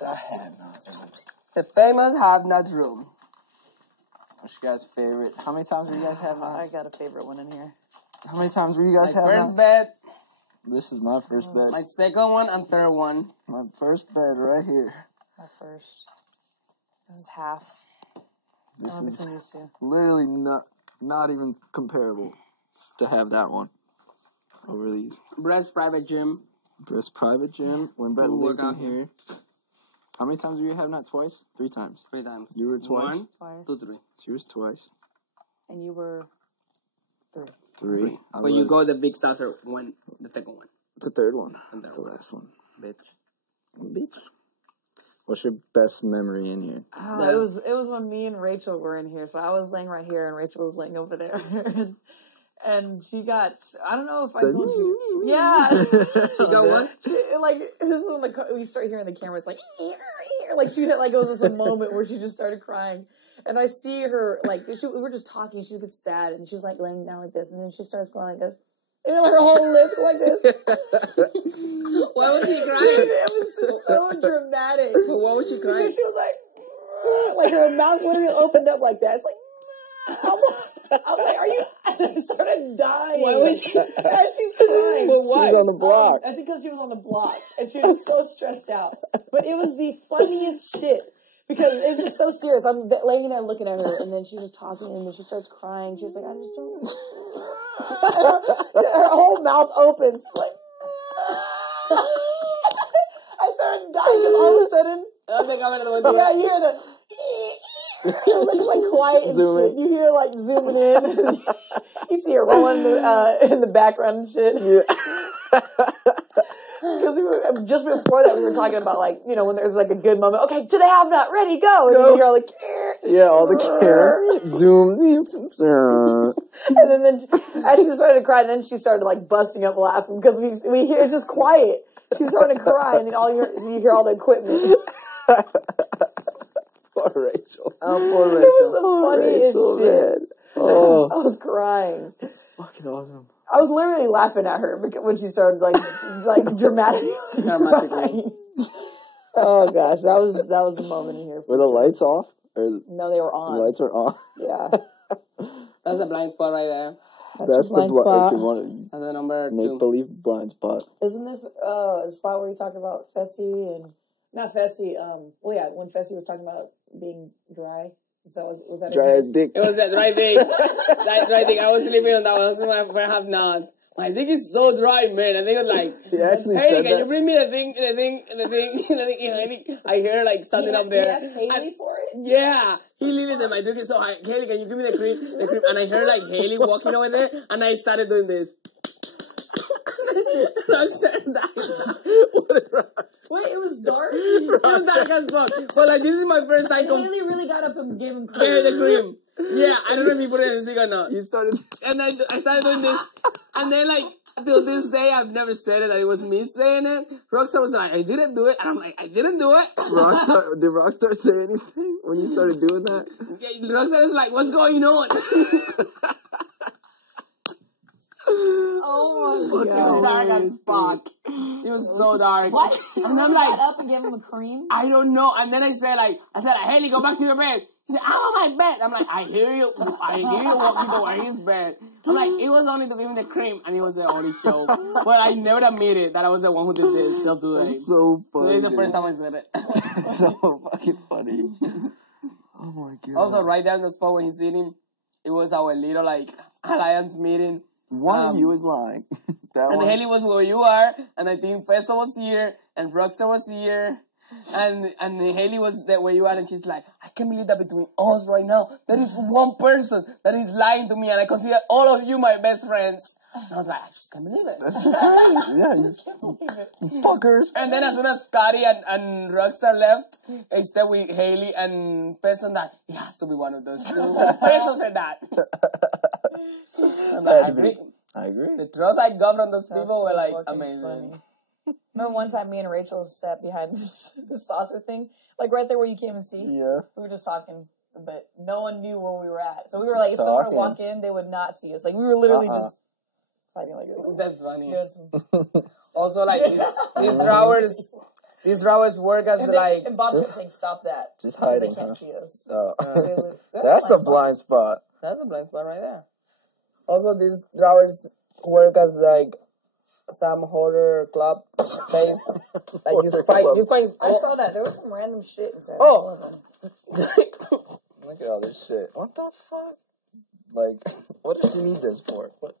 The have-not room. The famous have-not room. What's your guys' favorite? How many times were you guys have-nots? I got a favorite one in here. How many times were you guys My have-nots? first bed, This is my first bed. my second one, and third one. My first bed right here. My first. This is half. This is Between these two. literally not even comparable to have that one over these. Brett's private gym. This private gym. When Brett We'll lived work in out here. How many times were you have-not? Twice? 3 times. 3 times. You were twice? 1, Twice. 2, 3. She was twice. And you were 3. 3. When you go the big saucer, one, the second one. The third one. And that The one. last one. Bitch. Bitch. What's your best memory in here? Oh, it was when me and Rachel were in here. So I was laying right here and Rachel was laying over there. And she got, I don't know if I told you. Yeah. She got what? Like, this is when we start hearing the camera. It's like, like she had, like, it was just a moment where she just started crying. And I see her, like, we were just talking. She gets sad and she's like laying down like this. And then she starts going like this. And like her whole lip like this. Why was she crying? Dude, it was just so dramatic. But why was she crying? Because she was like her mouth literally opened up like that. It's like, I was like, are you? And I started dying. Why was she? As she's crying. But why? She was on the block. I think because she was on the block and she was so stressed out. But it was the funniest shit because it was just so serious. I'm laying there looking at her, and then she's just talking, and then she starts crying. She's like, I just don't. Her whole mouth opens like. I started dying because all of a sudden, yeah, you hear the. It was like quiet and shit. You hear like zooming in. You see her rolling in the background and shit. Yeah. Because just before that, we were talking about like, you know, when there's like a good moment. Okay, do they have not ready? Go. And you hear all like, Yeah, all the camera. Zoom. and then as she started to cry, then she started like busting up laughing because we hear it's just quiet. She started to cry, and then you hear all the equipment. Poor Rachel. Oh, poor Rachel. It was the funniest shit. Oh. I was crying. It's fucking awesome. I was literally laughing at her when she started like dramatically crying. Oh gosh, that was the moment in here. Were the lights off? Or No, they were on. the lights were on? Yeah. That's a blind spot right there. That's the blind spot. one. And then number 2. Make believe blind spot. Isn't this the spot where you talked about Fessy and not Fessy? Well, yeah, when Fessy was talking about being dry. So was that Dry as dick. It was that right thing. That right thing. I was sleeping on that one. That's my have not. My dick is so dry, man. I think it was like, He actually hey, said can that. you bring me the thing? I hear her like standing up there. He asked Haley for it. Yeah. He literally said, my dick is so high. Haley, can you give me the cream? And I heard like Haley walking over there, and I started doing this. I started dying. Wait, it was dark. It was dark as fuck. But like, this is my first time. Haley really got up and gave him Yeah, credit. the cream. Yeah, I don't know if he put it in his thing or not. You started. And I started doing this. And then, like, till this day, I've never said it. That it was me saying it. Rockstar was like, I didn't do it. And I'm like, I didn't do it. Did Rockstar say anything when you started doing that? Yeah, Rockstar is like, what's going on? Oh my It was dark as fuck. It was so dark. Why did she And I'm got like, up and give him a cream? I don't know. And then I said, Haley, go back to your bed. He said, I'm on my bed. I'm like, I hear you walking toward his bed. I'm like, it was only to give him the cream, and it was the only show. But I never admitted that I was the one who did this till today. That's so funny. Today's the first time I said it. So fucking funny. Oh my god. Also, right there in the spot when he's sitting, it was our little, like, alliance meeting. One of you was lying. That And one. Haley was where you are, and I think Fessa was here, and Roxa was here, and Haley was there where you are, and she's like, I can't believe that between us right now, there is one person that is lying to me, and I consider all of you my best friends. And I was like, I just can't believe it. That's crazy. Yeah, you fuckers. And then as soon as Scotty and Rockstar left, I stayed with Haley and Peso, that it has to be one of those two. Peso said that. I'm like, I agree. The trust I got from those people were like fucking amazing. funny. Remember one time me and Rachel sat behind the saucer thing? Like right there where you can't even see? Yeah. We were just talking, but no one knew where we were at. So we were like, if someone were to walk in, they would not see us. Like we were literally just sliding like this. That's funny. Doing some... Also, like these drawers, These drawers work as like... And Bob kept saying, stop that. Just Because hiding, they can't huh? see us. Oh. That's That's a blind spot. That's a blank spot right there. Also, these drawers work as like some horror club place. Like you find. I saw that. There was some random shit inside. Oh. All of them. Look at all this shit. What the fuck? Like, what does she need this for? What?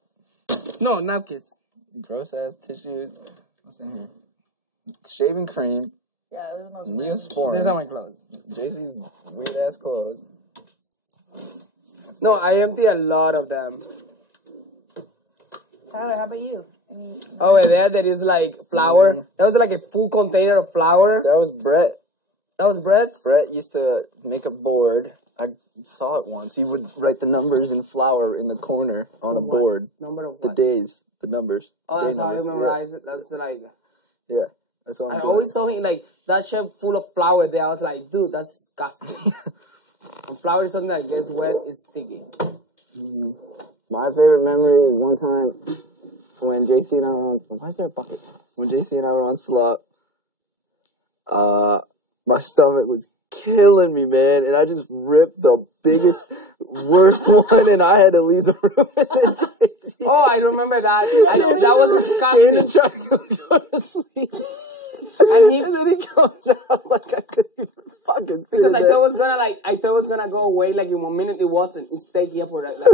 No, napkins. Gross ass tissues. What's in here? Shaving cream. Yeah, it was the most random. These are Neosporin. my clothes. JC's weird ass clothes. No, I empty a lot of them. Tyler, how about you? Oh, wait, there is like flour. That was like a full container of flour. That was Brett. That was breads. Brett used to make a board. I saw it once. He would write the numbers in flour in the corner on a board. Number of The what? days, the numbers. Oh, the that's day how you numbers. memorize it. That's like... Yeah, that's all I'm I doing. always saw him like that shelf full of flour there. I was like, dude, that's disgusting. And flour is something that gets wet, it's sticky. My favorite memory is one time when JC and I were on... Why is there a bucket? When JC and I were on slop, my stomach was killing me, man, and I just ripped the biggest, worst one, and I had to leave the room. And then JC Oh, I remember that. That was disgusting. trying to go to sleep. And then he comes out like I couldn't even fucking see because it. I thought it was gonna go away like in 1 minute. It wasn't. It stayed here for like fucking.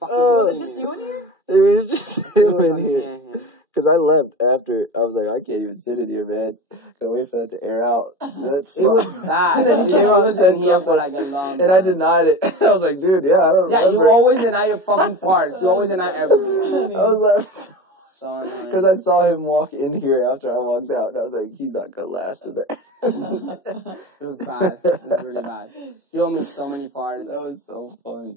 Was it just you in here? It was just him in here. Yeah. Because I left after. I was like, I can't even sit in here, man. Gotta wait for that to air out. That's It was bad. And then he It came out and was said in here for something. like a long And I denied it. I was like, dude, yeah, I don't Yeah, remember. you always deny your fucking parts. You always deny everything. I was like, So annoying. because I saw him walk in here after I walked out, and I was like, he's not gonna last in there. It was bad. It was really bad. You owe me so many farts. That was so funny.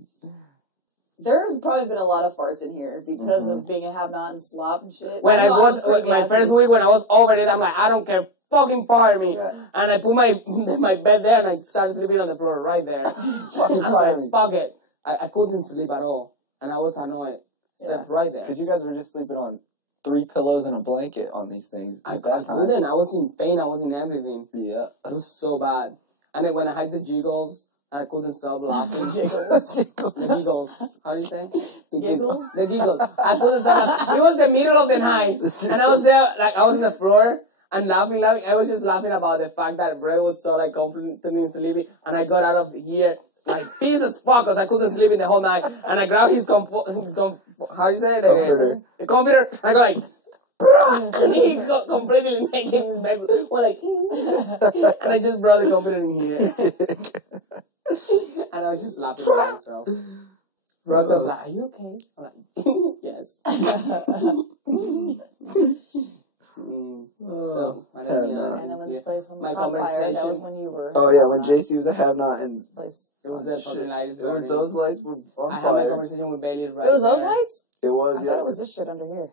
There's probably been a lot of farts in here because of being a have-not and slop and shit. When I know was pretty my gassy. first week when I was over it, I'm like, I don't care, fucking fire me. Yeah. And I put my my bed there and I started sleeping on the floor right there. Fucking I was fire like, me. fuck it. I couldn't sleep at all, and I was annoyed. Slept right there. Because you guys were just sleeping on 3 pillows and a blanket on these things. I at that time. couldn't. I was in pain. I was in everything. Yeah. It was so bad. And then when I had the jiggles, I couldn't stop laughing. Jiggles. The giggles. How do you say? The Giggles? The giggles. I couldn't stop laughing. It was the middle of the night. And I was there, like, I was on the floor and laughing. I was just laughing about the fact that Brett was so, like, confident in sleeping. And I got out of here, like, pissed as fuck because I couldn't sleep in the whole night. And I grabbed his how do you say it? Comforter. The computer. And I go, like, and he got completely naked in his bed. Well, like, and I just brought the computer in here. And I was just laughing at myself. Rox was like, are you okay? I'm like, yes. So, I didn't, And then when this place was My on fire, that was conversation. when you were. Oh, yeah, when JC was a have-not and... This place. it was the fucking lightest There was burning. those lights were on I had my fire. conversation with Bailey right It was those there. lights? It was, I yeah. thought it was this shit under here.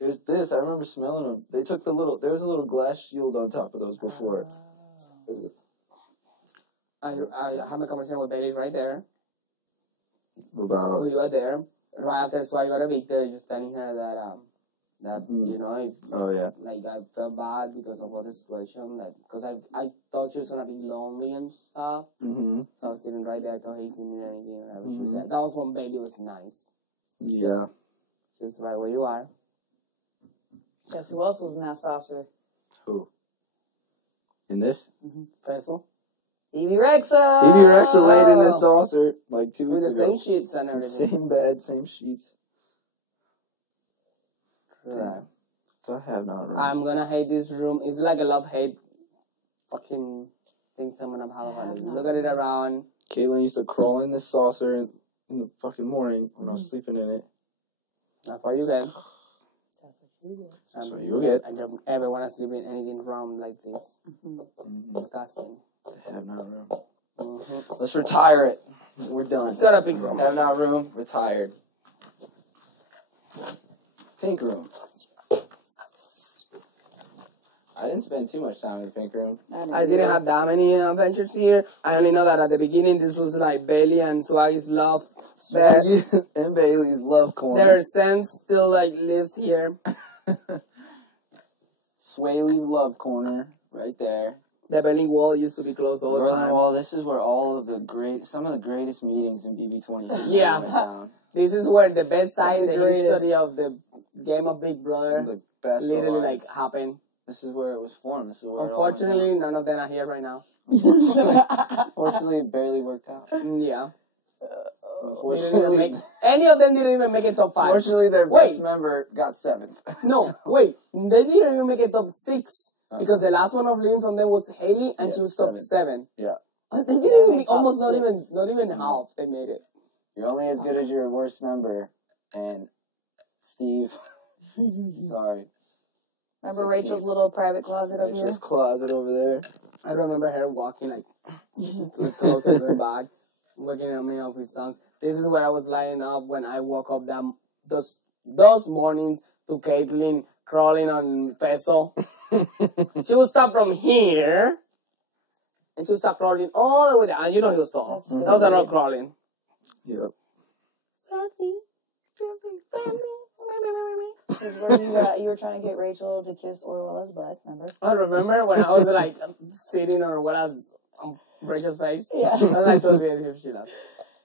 It was this. I remember smelling them. They took there was a little glass shield on top of those before. I had my conversation with Bailey right there. About... We got there. Right after so I got evicted, just telling her that you know, if Oh, yeah. like I felt bad because of all the situation, that because I thought she was gonna be lonely and stuff. Mm-hmm. So I was sitting right there. I thought, hey, you need anything, whatever she said. That was when Bailey was nice. Yeah. She was right where you are. Guess who else was in that saucer? Who? In this? Vessel. Evie Rexa! Evie Rexa laid in this saucer like 2 With weeks the ago. same sheets and everything. Same bed, same sheets. Right. I have not. Right. I'm gonna hate this room. It's like a love-hate fucking thing someone have had. Look at it around. Caitlin used to crawl in this saucer in the fucking morning when I was sleeping in it. That's what you get. That's what you get. That's what you get. I don't ever want to sleep in anything round like this. Disgusting. I have not room. Mm-hmm. Let's retire it. We're done. It's got a big room. Have not room. Retired. Pink room. I didn't spend too much time in the pink room. I didn't have that many adventures here. I only know that at the beginning this was like Bailey and Swaggy's love. Swaggy and Bailey's love corner. Their sense still like lives here. Swaley's love corner right there. The Berlin Wall used to be closed all the Berlin time. Wall. This is where some of the greatest meetings in BB20 Yeah. went down. This is where the best Some of side in the the greatest. history of the game of Big Some Brother of the best literally alliance. like happened. This is where it was formed. This is where Unfortunately, none of them are here right now. Unfortunately, it barely worked out. Yeah. Unfortunately, Any of them didn't even make it top 5. Unfortunately, their Wait. best member got 7th. No, wait. They didn't even make it top 6. Because the last one of living from them was Haley, and she was top 7. Yeah. They didn't even made make, top almost not 6. even half. They made it. You're only as good as your worst member. And Steve, sorry. Remember Rachel's little private closet up here? Rachel's closet over there. I remember her walking like to the closet and back, looking at me up with songs. This is where I was lying up when I woke up those mornings to Caitlyn crawling on Fesso. She would start from here, and she would start crawling all the way down. And you know he was tall. That's so That was not weird. crawling. Yep. This is where you were trying to get Rachel to kiss Orwella's butt, remember? I remember when I was like sitting on Rachel's face. Yeah. And I told her if she laughed.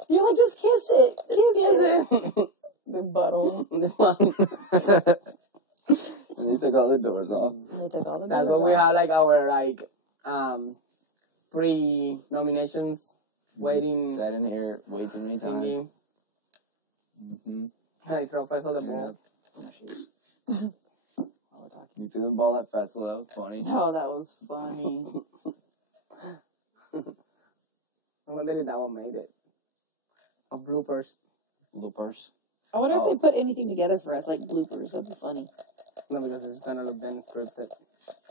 You're like, just kiss it. Kiss Yes, it. The butthole. They took all the doors off. They took all the That's doors what we off. had, like our pre-nominations waiting Sat in here way too many times. thingy. Mm-hmm. I throw Fesso the ball. You threw the ball at Festival. That was funny. Oh, that was funny. I wonder if that one made it. Of bloopers. Little purse. I wonder if they put anything together for us, like bloopers. That'd be funny. No, because it's gonna look then scripted.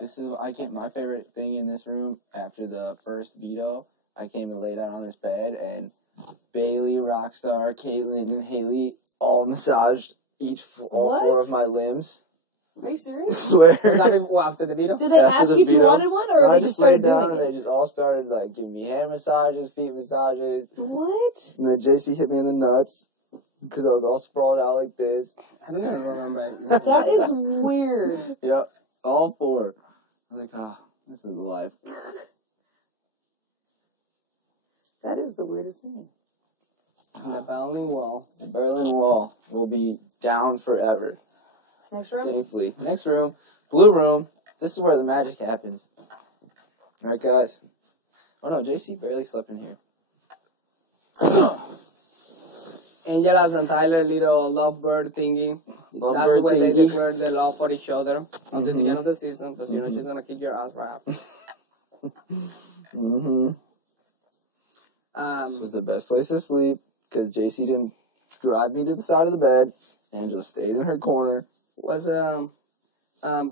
This is my favorite thing in this room. After the first veto, I came and laid down on this bed, and Bailey, Rockstar, Caitlyn, and Haley all massaged all What? 4 of my limbs. Are you I serious? swear. Was that after the video? Did they After ask the you if you veto, wanted one, or I they just just laid started down doing and it? they just all started like giving me hand massages, feet massages. What? And then JC hit me in the nuts because I was all sprawled out like this. I don't even remember. That is weird. Yep, all 4. I was like, this is life. That is the weirdest thing. The Berlin Wall. The Berlin Wall will be down forever. Next room? Thankfully. Next room, blue room. This is where the magic happens. All right, guys. Oh no, JC barely slept in here. Angela's and Tyler little lovebird thingy. That's Lovebird when they thingy. declared their love for each other until the end of the season, because you know she's gonna kick your ass right after. Mm-hmm. This was Um, the best place to sleep because JC didn't drive me to the side of the bed. Angela stayed in her corner. was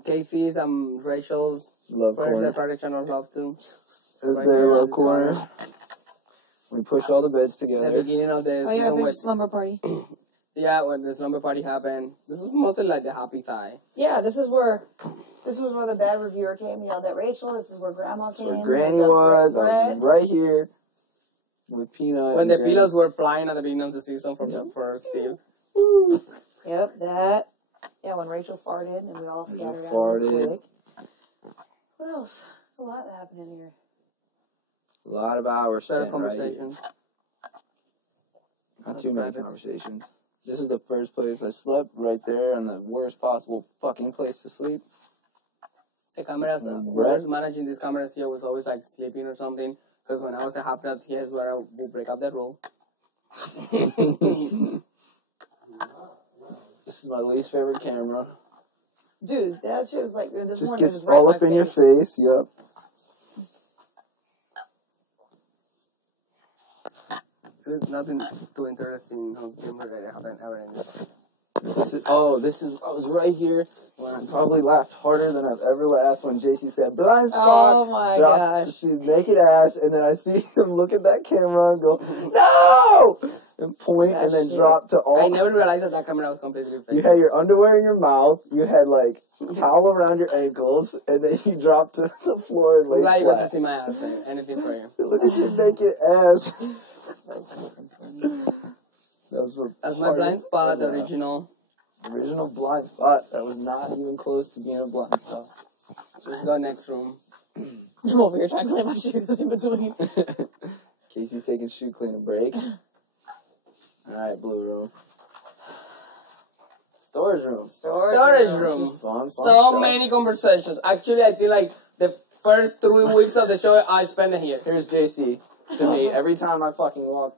Casey's Rachel's Love first corner. declaration of love too. This is Right their there. love corner. We pushed all the beds The together. beginning of the Oh, yeah, season big with, slumber party. when the slumber party happened. This was mostly like the happy thigh. Yeah, this was where the bad reviewer came and yelled at Rachel. This is where Grandma came. Where Granny yelled at was. I Brett. was right here with Peanut. When and the Granny. pillows were flying at the beginning of the season for Steve. Yep, that. Yeah, when Rachel farted and we all scattered out farted. real quick. What else? There's a lot that happened in here. A lot of hours Better spent right here. conversation. Not too many Rabbits. conversations. This is the first place I slept, right there, in the worst possible fucking place to sleep. The cameras, whoever's managing these cameras here was always like sleeping or something. Because when I was at half nuts, here's where I would break up that rule. This is my least favorite camera. Dude, that shit was like, this Just morning gets was right all in up my in your face. face. Yep. There's nothing too interesting on camera that happened ever in this. I was right here when I probably laughed harder than I've ever laughed when JC said blind spot. Oh my dropped gosh. She's naked ass, and then I see him look at that camera and go, no! And point, That and then shit. drop to all. I never realized that camera was completely fake. You had your underwear in your mouth, you had like towel around your ankles, and then you dropped to the floor and I'm laid glad you got to flat. see my ass, man. Anything for you. Look at your naked ass. That's fucking funny. That's my blind spot, the original. Original blind spot. That was not even close to being a blind spot. Let's go next room. I'm over here trying to clean my shoes in between. Casey's taking shoe cleaning break. Alright, blue room. Storage room. Storage This room. is fun So stuff. many conversations. Actually, I feel like the first 3 weeks of the show, I spent it here. Here's JC. To me, every time I fucking walk.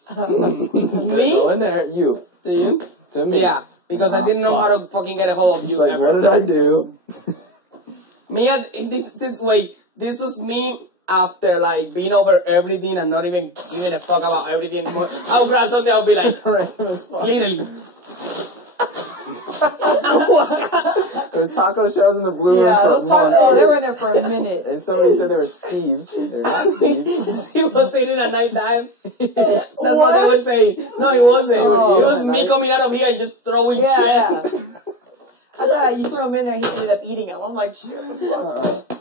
Me? Go in there, you. To you? To me. Yeah, because I didn't know how to fucking get a hold of Just you like, ever. what did I do? Me, this way, this was me after like being over everything and not even giving a fuck about everything anymore. I'll grab something, I'll be like, It was fun. literally. There was taco shells in the blue room Yeah, for those a talk- month. oh, they were in there for a minute. And somebody said they were Steves. They're not Steves. He was eating at night time. That's what they were saying. No, it wasn't. Oh, it was me night. coming out of here and just throwing Yeah, shit. yeah. I thought you throw them in there, he ended up eating them. I'm like, shit, what the fuck?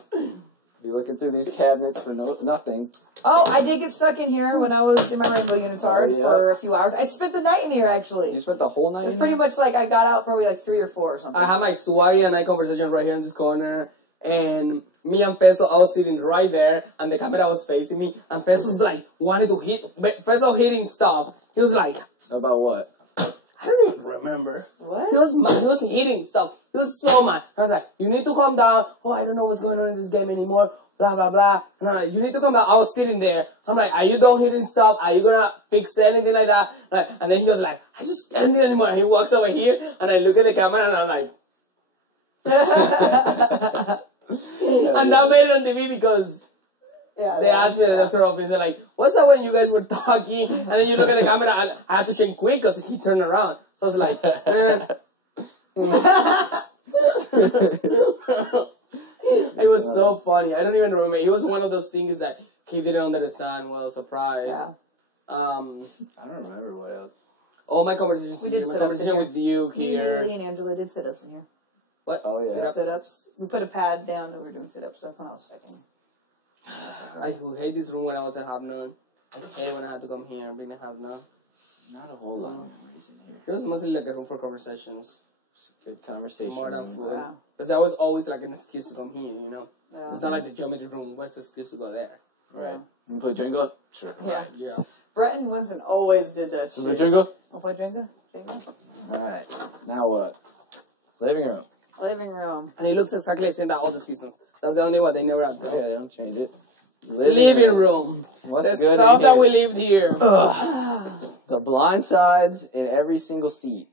You're looking through these cabinets for nothing. Oh, I did get stuck in here when I was in my Rainbow Unitard Oh, yeah. for a few hours. I spent the night in here, actually. You spent the whole night It was in pretty here? much like I got out probably like 3 or 4 or something. I had my Swaggy and I conversation right here in this corner. And me and Feso, I was sitting right there. And the camera was facing me. And Feso's like, wanted to hit. Feso hitting stuff. He was like, About what? I don't even remember. What? He was mad. He was hitting stuff. He was so mad. I was like, you need to calm down. Oh, I don't know what's going on in this game anymore. Blah, blah, blah. And I'm like, you need to come down. I was sitting there. I'm like, are you done hitting stuff? Are you going to fix anything like that? And then he was like, I just can't do it anymore. And he walks over here. And I look at the camera and I'm like, and that made it on TV because Yeah, they asked me in the doctor office, they're like, what's that when you guys were talking? And then you look at the camera and I had to change quick because he turned around. So I was like, It was so funny. I don't even remember. It was one of those things that he didn't understand. Well, surprised. Yeah. I don't remember what else. All my conversations. We did my sit-ups in conversation here. with you Me, here. Lee, and Angela did sit-ups in here. What? Oh, yeah. Sit-ups. We put a pad down and we were doing sit-ups. That's when I was checking. I hate this room when I was at Half Noon. I hate it when I had to come here and bring the Half Noon. Not a whole lot of memories in here. It was mostly like a room for conversations. Good conversation. More than room. food. Wow. Because that was always like an excuse to come here, you know? Yeah. It's not like the geometry room. What's the excuse to go there? Right. You play Jenga? Sure. Yeah. Yeah. Brett and Winston always did that You play shit. Jenga? I'll play Jenga? Jenga? Alright. Now what? Living room. Living room. And it looks exactly the same that all the seasons. That's the only one they never have Oh, done. yeah, they don't change it. Living room. What's The good stuff in that here? we lived here. The blind sides in every single seat.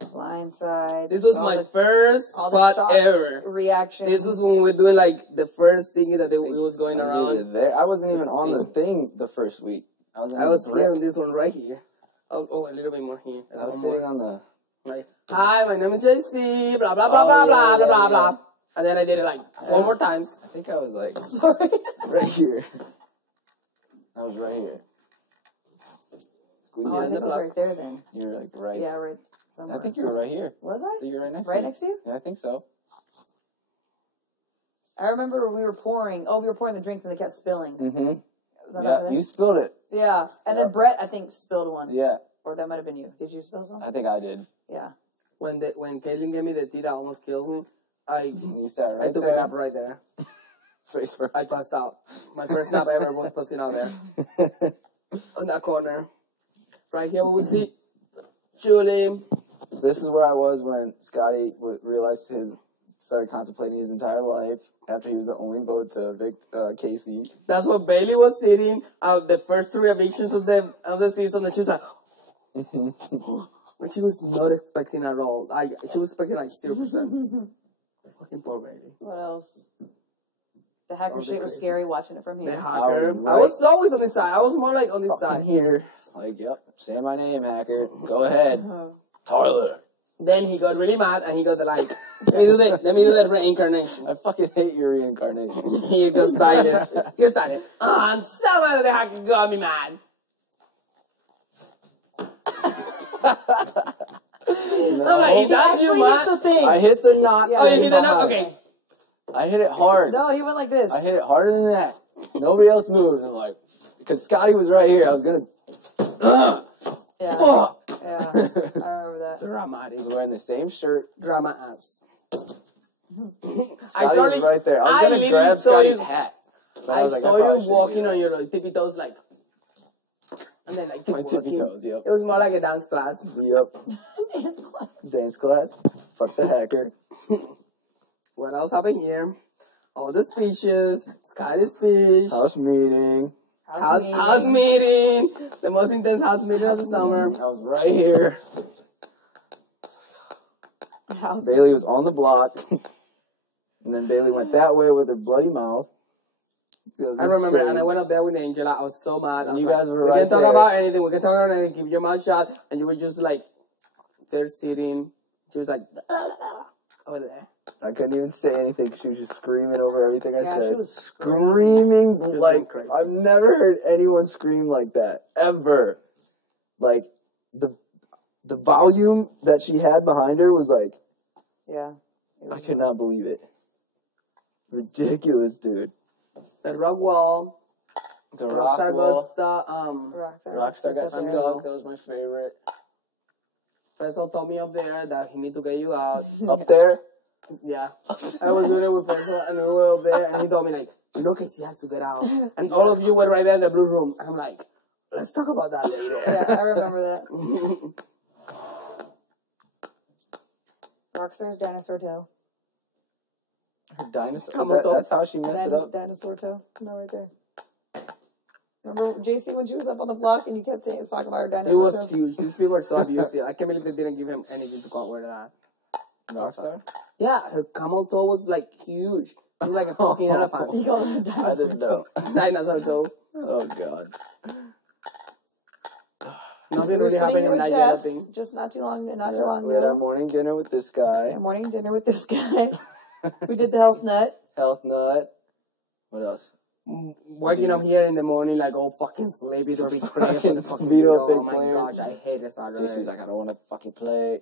Blindside. This was all my the- first all the spot shots, ever. Reactions. This was when we were doing like the first thing that it was going I was either around. there. I wasn't even on the 16. thing the first week. I was, I was here on this one right here. Oh, a little bit more here. I was One sitting more. on the. Like, hi, my name is JC, blah, blah, blah, blah, Oh, blah, yeah, blah, blah, yeah, blah. And then I did it like 4 more times. I think I was like Sorry. right here. I was right here. Squeeze Oh, I it in think the it was block. right there then. You were like right. Yeah, right. Somewhere. I think you were right here. Was I I? think you were right next. Right to next to you? Yeah, I think so. I remember we were pouring. Oh, we were pouring the drinks and they kept spilling. Mm-hmm. Was that Yeah, over you there? spilled it. Yeah. And then Brett, I think, spilled one. Yeah, Or that might have been you. Did you spill some? I think I did. Yeah. When Caitlin gave me the tea that almost killed me, You sat right I took there. a nap right there. Face first. I passed out. My first nap ever was passing out there. On that corner. Right here where we see Julie. This is where I was when Scotty realized started contemplating his entire life after he was the only vote to evict Casey. That's where Bailey was sitting out the first 3 evictions of the season, and she was like, when she was not expecting at all. She was expecting like 0%. Fucking poor Bailey. What else? The hacker Oh, the shit was crazy. scary watching it from The here. hacker. right. I was always on this side. I was more like on this Fucking side. here. Like, yep, say my name, hacker. Go ahead. Tyler. Then he got really mad and he got the like, let me do the reincarnation. I fucking hate your reincarnation. He just started. He started. And somehow the hacker got me mad. I'm like, No. that's you Actually, mad? hit the thing. I hit the knot. Yeah. Oh, you hit the knob? hard. Okay. I hit it hard. No, he went like this. I hit it harder than that. Nobody else moved. And like, because Scotty was right here. I was gonna. Yeah. Fuck. Yeah. I remember that. Dramatic. I was wearing the same shirt. Drama ass. Scotty was right there. I was gonna grab Scotty's hat. But I was like, saw probably you shouldn't walking do on that. your like, tippy toes, like, and then like keep My tippy walking. toes, yep. It was more like a dance class. Yep. Dance class. Dance class. Fuck the hacker. What else happened here? All the speeches, Scotty's speech, House meeting. house meeting, the most intense house meeting of the summer. I was right here. House Bailey was on the block. And then Bailey went that way with her bloody mouth. I remember, and I went up there with Angela. I was so mad. I was You like, guys were we right can talk there. about anything. We can talk about anything. Keep your mouth shut. And you were just like, there sitting. She was like, over there. I couldn't even say anything 'cause she was just screaming over everything I Yeah, said. she was Screaming Just like went crazy. I've never heard anyone scream like that ever. Like the volume that she had behind her was like Yeah. I could not believe it. Ridiculous, dude. The rock wall. The rock Rockstar wall. goes Rockstar got That's right. stuck. That was my favorite. Faisal told me up there that he need to get you out. Up there. Yeah. I was doing it with Faisal and we were up there and he told me like, you know, Casey has to get out. And all of you were right there in the blue room. And I'm like, let's talk about that later. Yeah, I remember that. Rockstar's dinosaur toe. Her dinosaur. Come Is that- on, that's how she messed it up. Dinosaur toe. No, right there. Remember JC when she was up on the block and you kept talking about her It dinosaur was toe? huge. These people were so abusive. I can't believe they didn't give him anything to call with that. Rockstar? Yeah, her camel toe was like huge. It was like a fucking You elephant. called her I dinosaur didn't toe. know. Dinosaur toe. Oh god. Nothing We were really sitting happened here in with that yellow Jeff thing. just not too long We had our ago. morning dinner with this guy. Our morning dinner with this guy. We did the health nut. Health nut. What else? Waking up here in the morning like all fucking sleepy to be praying for the fucking Beat video. up big Oh my players. gosh, I hate this Saturday. JC's like, I don't want to fucking play.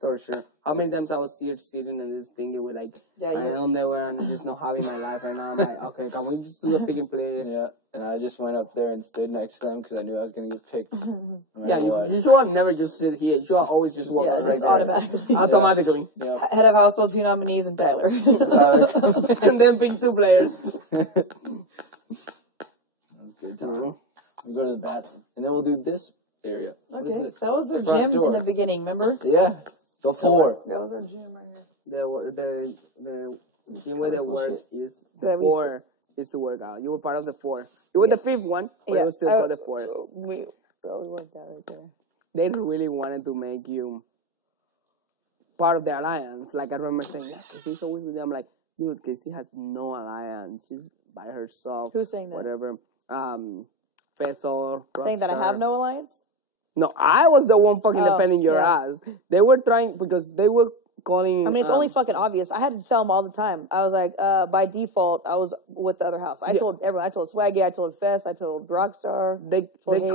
Torture. How many times I was here sitting in this thing with like Yeah, my yeah. underwear and just not having my life right now. I'm like, okay, can we just do a pick and play? Yeah, and I just went up there and stood next to them because I knew I was going to get picked. No Yeah, matter what. you should never just sit here. You should always just walk Yeah, straight just there. automatically. Automatically. Yep. Head of household, two nominees, and Tyler. And then pick two players. That was a good time. We go to the bathroom, and then we'll do this area. What is Okay, this? that was their Front gym door. in the beginning, remember? Yeah, the floor. That was our gym right here. The thing where the work is That we used four is to work out. You were part of the four. You were the fifth one, but you were still called the fourth. We worked out right there. They really wanted to make you part of the alliance. Like I remember saying, yeah, Casey's always with them. I'm like, dude, Casey has no alliance. She's by herself. Who's saying that? Whatever. Faisal, Saying that I have Rockstar. no alliance? No, I was the one fucking Oh, defending your yeah. ass. They were trying because they were calling. I mean, it's only fucking obvious. I had to tell them all the time. I was like, by default, I was with the other house. I told everyone. I told Swaggy. I told Fess. I told Rockstar. They Haley.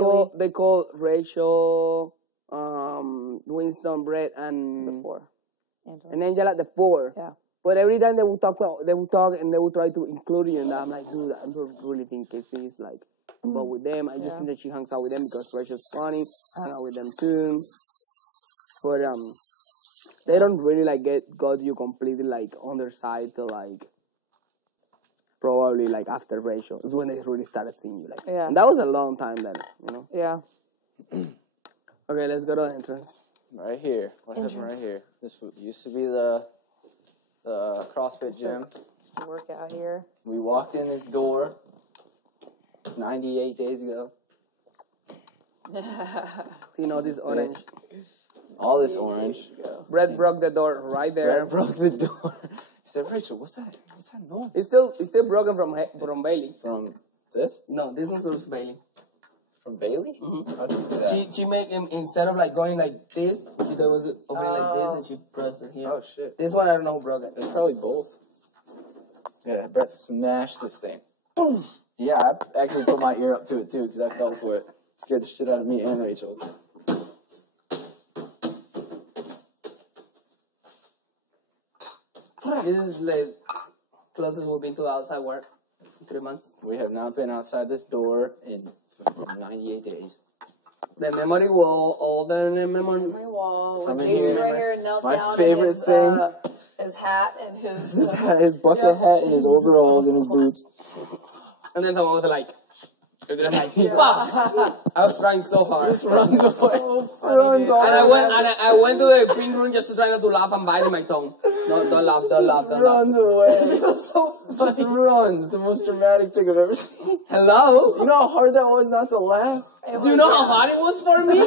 call Rachel, Winston, Brett, and Four. and Angela the four. Yeah. But every time they would talk, and they would try to include you in that. I'm like, dude, I don't really think Casey is like involved with them. I just think that she hangs out with them because Rachel's funny. I hang out with them too. But they don't really like got you completely like on their side till like probably like after Rachel is when they really started seeing you like. Yeah. And that was a long time then, you know. Yeah. Okay, let's go to the entrance. Right here. What happened right here? This used to be the CrossFit gym. Work out here. We walked in this door 98 days ago. So you know this orange. All this orange. Brett broke the door right there. Brett broke the door. He said, Rachel, what's that? What's that noise? It's still broken from Bailey. From this? No, this one's from Bailey. From Bailey? How'd you do that? She made him instead of like going like this, she was opening like this and she pressed it here. Oh, shit. This one I don't know who broke it. It's probably both. Yeah, Brett smashed this thing. Boom! Yeah, I actually put my ear up to it too because I fell for it. Scared the shit out of me and Rachel. This is the closest we've been to outside work in 3 months. We have not been outside this door in 98 days. The memory wall, all the memory. My wall. Come When in Jason here. right here knelt My down favorite in his, thing. his hat and his His bucket hat and his overalls and his boots. And then someone was like, wow. I was trying so hard. Just runs away. so funny, Runs dude. all And I around. went to the pink room just to try not to laugh and biting my tongue. No, don't laugh, don't laugh, don't laugh. Runs away. It was so Just funny. runs. The most dramatic thing I've ever seen. Hello? You know how hard that was not to laugh? Do you know how hard it was for me?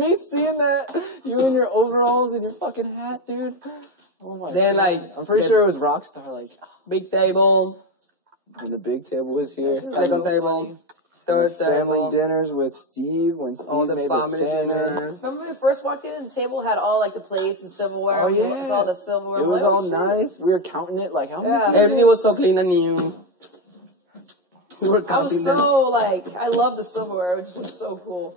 Me seeing that, you in your overalls and your fucking hat, dude. Oh my Then, god. like, I'm pretty the- sure it was Rockstar, like, Big table, the big table was here. second table, third Family table, dinners with Steve when Steve all the made the family salmon. dinner. Remember when we first walked in and the table had all like the plates and silverware? Oh, It yeah. was all the silverware. It was I'm like, all oh, shit. nice. We were counting it like how many? Yeah. Everything was so clean and new. We were I was counting them. so like, I love the silverware. It just was so cool.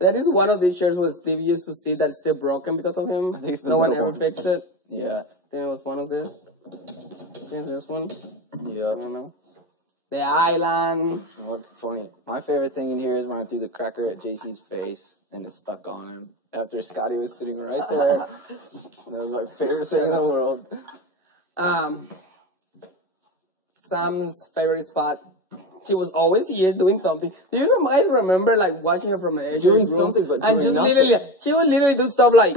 That is one of these shirts where Steve used to see that's still broken because of him. I think it's the No one middle ever one. fixed it. Yeah. I think it was one of this. I think this one. I Yep. don't know. The island. What funny. My favorite thing in here is when I threw the cracker at JC's face and it stuck on him. After Scotty was sitting right there. That was my favorite thing in the world. Sam's favorite spot. She was always here doing something. Do you might remember like watching her from the edge Doing of the room? something, but and doing just nothing. literally, she would literally do stuff like,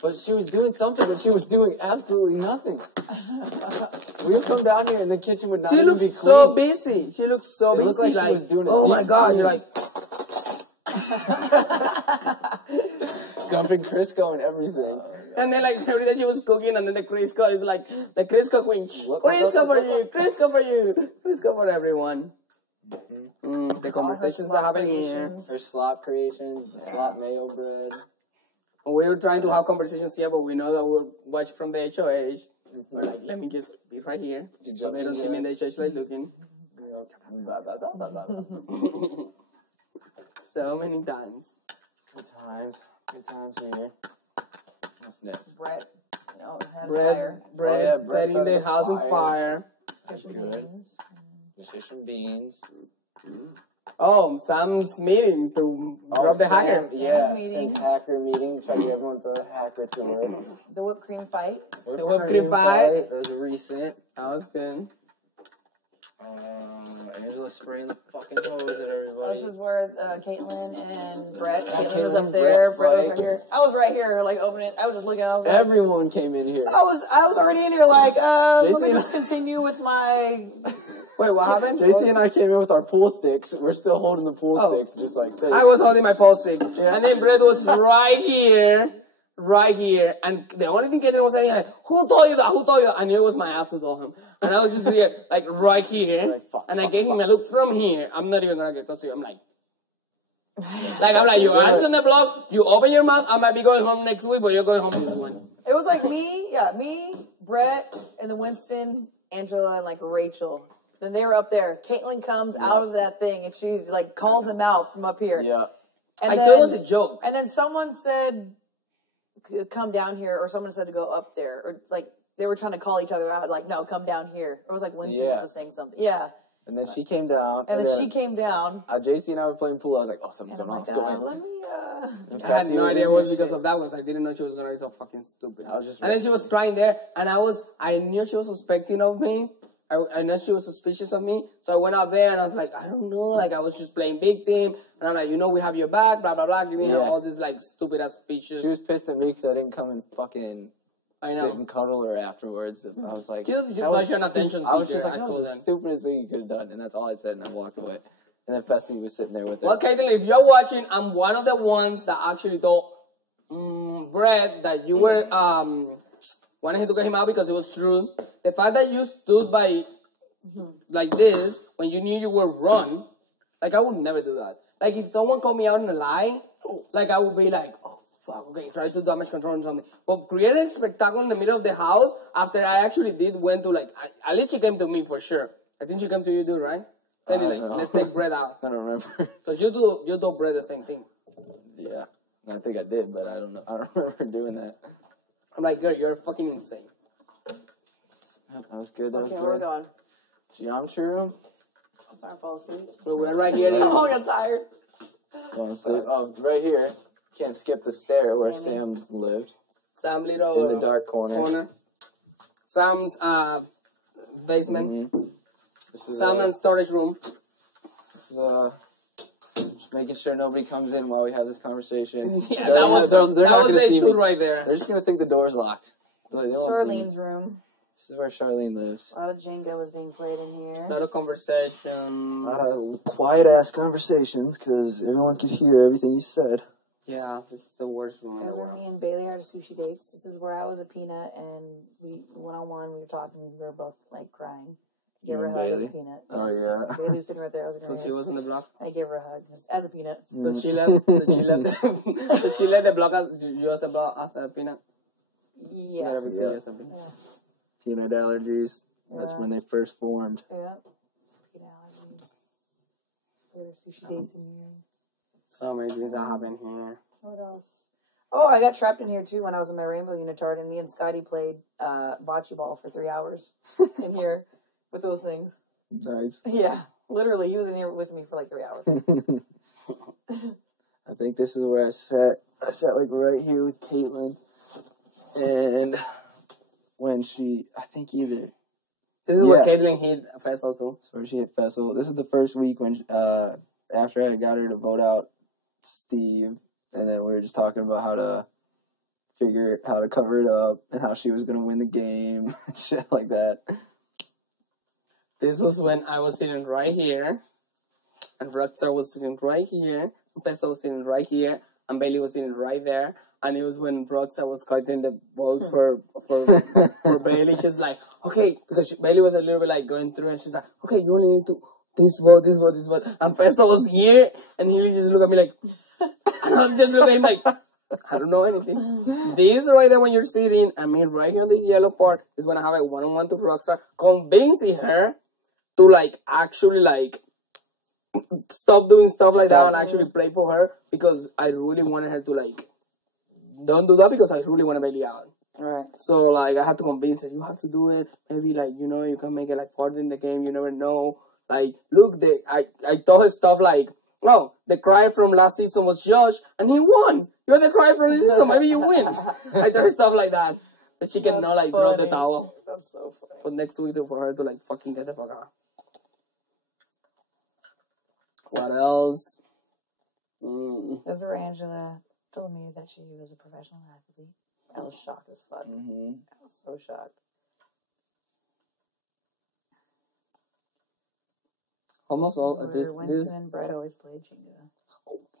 But she was doing something, but she was doing absolutely nothing. We would come down here and the kitchen would not she even looked be clean. so busy. She looked so It busy. looked like she was doing a oh deep my god, clean. you're like, Dumping Crisco and everything. and then like every day she was cooking, and then the Crisco is like the Crisco queen. What? Crisco for you, Crisco for you, Crisco for everyone. The conversations that happen here. Her slop creation, the slop mayo bread. We were trying to have conversations here, but we know that we'll watch from the HOH. We're like, let me just be right here. You So they don't see me in the HOH like looking. So many times. Good times. Good times here. What's next? Brett, you know, had Bread, fire. bread, Oh, yeah, bread setting the from the house on fire. fire. That's Fish and good. beans. Fish and beans. Oh, Sam's meeting to drop the Sam- hacker. Yeah, meeting. Sam's hacker meeting. Try to get everyone to throw a hacker to her. The whipped cream fight. The whipped cream fight. That was recent. That was good. Angela spraying the fucking hose at This everybody. is where Caitlin and Brett. Caitlin was Caitlin, up there. Brett Brett was fight. right here. I was right here, like opening. I was just looking. I was like, Everyone came in here. I was already in here. Like, let me Jason- just continue with my. Wait, what happened? JC and I came in with our pool sticks. We're still holding the pool Oh. sticks, just like this. I was holding my pulse stick. And then Brett was right here. And the only thing Caitlin was saying, like, who told you that? Who told you that? I knew it was my ass who told him. And I was just here, like, right here. Like, fuck, and I fuck, gave him fuck. a look from here. I'm not even gonna get close to you. I'm like, your ass on the block, you open your mouth, I might be going home next week, but you're going home this one. It was like me, Brett, and then Winston, Angela, and like Rachel. Then they were up there. Caitlin comes out of that thing and she like calls him out from up here. Yeah. And I then, thought it was a joke. And then someone said, "Come down here," or someone said to go up there, or like they were trying to call each other out. Like, no, come down here. It was like Winston Yeah. was saying something. Yeah. And then she came down. And then she came down. JC and I were playing pool. I was like, oh, something's And I'm going on. like, What's going on? let me. And I had Cassie no was idea in it was here. because of that one. I didn't know she was gonna be so fucking stupid. I was just And then she was crying there, and I knew she was suspecting of me. I know she was suspicious of me, so I went out there and I was like, I don't know, like I was just playing victim, and I'm like, we have your back, blah blah blah, giving her Yeah. all these like stupid ass speeches. She was pissed at me because I didn't come and fucking I sit know. and cuddle her afterwards. I was like, She was just that like an attention I was seeker, just like, I that was told the them. stupidest thing you could have done. And that's all I said, and I walked away. And then Fessy was sitting there with her. Well, Caitlin, if you're watching, I'm one of the ones that actually told Brett that you were wanting to get him out because it was true. The fact that you stood by like this when you knew you were wrong, like I would never do that. Like if someone called me out in a lie, like I would be like, oh fuck, okay, try to damage control or something. But creating a spectacle in the middle of the house after I actually went to like, at least she came to me for sure. I think she came to you too, right? Tell you, don't know. let's take Brett out. I don't remember. Because you told Brett the same thing. Yeah. I think I did, but I don't know. I don't remember doing that. I'm like, girl, you're fucking insane. That was good. That was Okay, we're good. gone. Geometry room. I'm sorry, I fall asleep. But we're right here. Oh, I got tired. Going to sleep. Oh, right here. Can't skip the stair where Sam lived. Sam little In the dark corner. Sam's basement. Mm-hmm. This is Sam and storage room. This is just making sure nobody comes in while we have this conversation. Yeah, They're that was gonna a see me. dude right there. They're just gonna think the door's locked. They won't see me. Charlene's room. This is where Charlene lives. A lot of Jenga was being played in here. A lot of conversation. Quiet ass conversations because everyone could hear everything you said. Yeah, this is the worst room in the That's where world. me and Bailey had a sushi dates. This is where I was a peanut, and we one-on-one, we were talking, we were both, like, crying. I gave her a hug as a peanut. Oh, yeah. Bailey was sitting right there, I was in her So she hand. was on the block. I gave her a hug as a peanut. So she left. So she left the block as you as a peanut. Yeah. Not everything Yeah. as a peanut. Peanut allergies. That's when they first formed. Yeah. Peanut allergies. There were sushi dates in here. So many things that happen here. What else? Oh, I got trapped in here too when I was in my Rainbow Unitard, and me and Scotty played bocce ball for 3 hours in here with those things. Nice. Yeah, literally, he was in here with me for like 3 hours. I think this is where I sat. I sat like right here with Caitlin. And when I think either. This is where Caitlyn hit Faisal too. That's where she hit Fessel. This is the first week when, after I got her to vote out Steve, and then we were just talking about how to cover it up and how she was going to win the game, shit like that. This was when I was sitting right here, and Rockstar was sitting right here, and Faisal was sitting right here, and Bailey was sitting right there. And it was when Rockstar was cutting the votes for Bailey. She's like, okay, because Bailey was a little bit like going through, and she's like, okay, you only need to this vote. And Faisal was here, and he just looked at me like, and I'm just looking at him like, I don't know anything. This right there when you're sitting, I mean, right here on the yellow part is when I have a one-on-one to Rockstar, convincing her to like actually like stop doing stuff like that and actually play for her, because I really wanted her to like don't do that, because I really want to Bailey out. Right. So like I had to convince her, you have to do it. Maybe like, you know, you can make it like farther in the game. You never know. Like, look, I told her stuff like, oh, the cry from last season was Josh, and he won. You're the cry from this season. Maybe you win. I told her stuff like that. That she can not like drop the towel. That's so funny. For next week for her to like fucking get the fuck out. What else? This is where Angela told me that she was a professional athlete. I was shocked as fuck. Mm-hmm. I was so shocked. Almost all This Winston and Brett always played Jenga.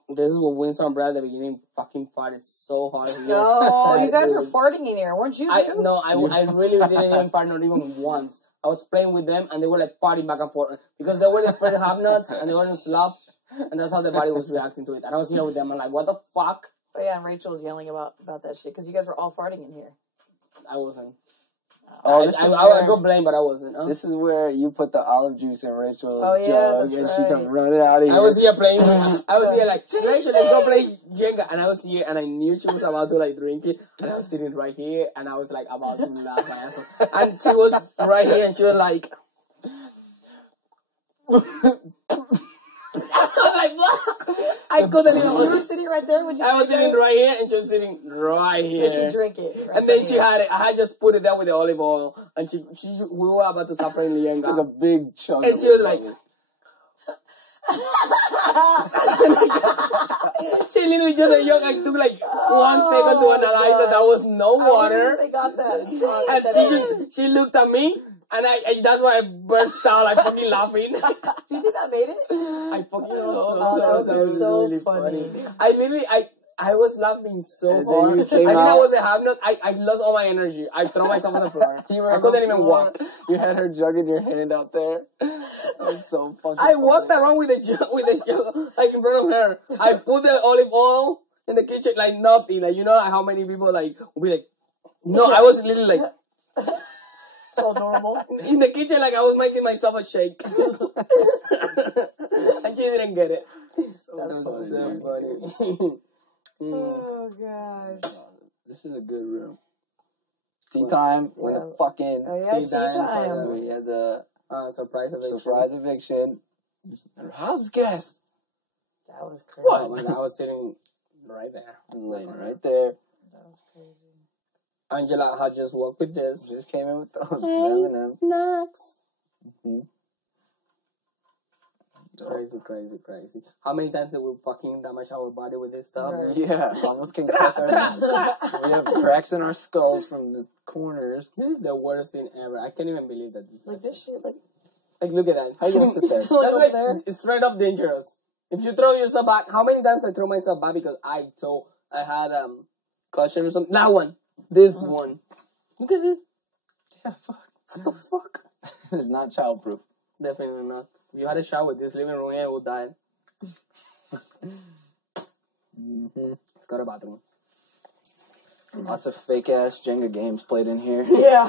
This is what Winston and Brad at the beginning fucking farted so hard. No, you guys were farting in here, weren't you? I Too? really didn't even fart, not even once. I was playing with them and they were like farting back and forth because they were the first have-nots and they were in slop, and that's how the body was reacting to it. And I was here with them and like, what the fuck? Oh yeah, and Rachel was yelling about that shit because you guys were all farting in here. I wasn't. Oh, I got blamed, but I wasn't. Huh? This is where you put the olive juice in Rachel's Oh, yeah, jug, that's and right. she come running out of here. I was here playing. I was here like, Rachel, let's go play Jenga. And I was here and I knew she was about to like drink it. And I was sitting right here and I was like about to laugh my ass off. And she was right here and she was like, I was like, what? I couldn't even. You were sitting right there when you. I was sitting right here and she was sitting right Did here. she drink it? Right And then there. she had it. I had just put it down with the olive oil. And we were about to start playing Jenga. took a big chunk. And she was like, she literally just took like 1 second to analyze that there was no I wonder water. if they got that. And she looked at me, and that's why I burst out like fucking laughing. Do you think that made it? I fucking that was so really funny. I literally I was laughing so And then hard. you I came think I out- was a have-not. I lost all my energy. I threw myself on the floor. You were I on couldn't the even floor. walk. You had her jug in your hand out there. That was so fucking I funny. walked around with the jug, like in front of her. I put the olive oil in the kitchen like nothing. Like, you know how many people like will be like, no, I was literally like So normal. in the kitchen like I was making myself a shake. And she didn't get it. That's That's so so funny. Oh gosh. This is a good room. Tea time with a fucking. Oh yeah, tea Tea time. time. We had the Surprise eviction. surprise eviction. Our house guest. That was crazy. Oh my God, I was sitting right there. Living right there. That was crazy. Angela had just walked with this. Just came in with those Hey, M&M. snacks. Mhm. Crazy. How many times did we fucking damage our body with this stuff? Right. Yeah, almost concussed our. We have cracks in our skulls from the corners. This is the worst thing ever. I can't even believe that this is Like this shit, like look at that. How you gonna sit there? That's over like there. it's straight up dangerous. If you throw yourself back, how many times I throw myself back because I had caution or something. That one. This one. Look at this. Yeah, fuck. What the fuck? It's not childproof. Definitely not. If you had a shot with this living room, I would die. Let's go to the bathroom. Lots of fake ass Jenga games played in here. yeah.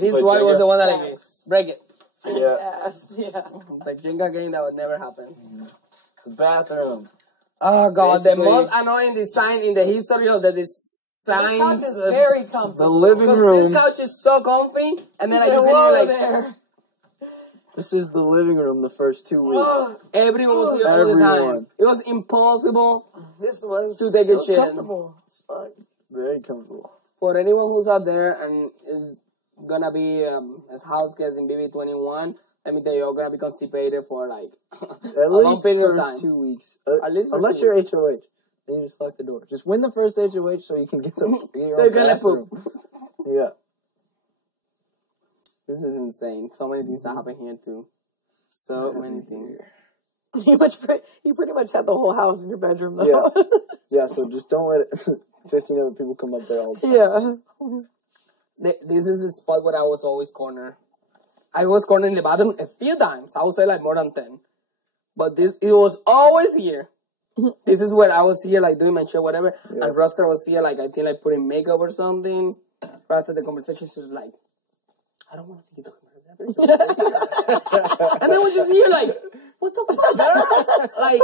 This one was the one that I gave. Break it. Yeah. Yes, yeah. The Jenga game that would never happen. The bathroom. Oh god, Basically- the most annoying design in the history of the This couch designs. is very comfortable. The living Because room. this couch is so comfy, and then I There's a can wall like there. This is the living room the first 2 weeks. Oh, everyone was here all the time. Everyone. It was impossible this was To take a it was shit. comfortable. It's fun. Very comfortable. for anyone who's out there and is gonna be as house guest in BB21. Let me tell you, you're gonna be constipated for like At a long least period of first time. 2 weeks. At least first Unless 2 you're HOH. Then you just lock the door. Just win the first HOH so you can get the get your So own you can let bathroom. poop. Yeah. This is insane. So many things that happen here too. So many things. You pretty much had the whole house in your bedroom though. Yeah. Yeah, so just don't let 15 other people come up there all the time. Yeah. This is the spot where I was always cornered. I was cornered in the bathroom a few times. I would say like more than 10. But it was always here. This is where I was here like doing my show, whatever. Yeah. And Rockstar was here like I think like putting makeup or something. Right after the conversation, she's like, I don't want to think you're talking about that. And then we're just here like, what the fuck? Like,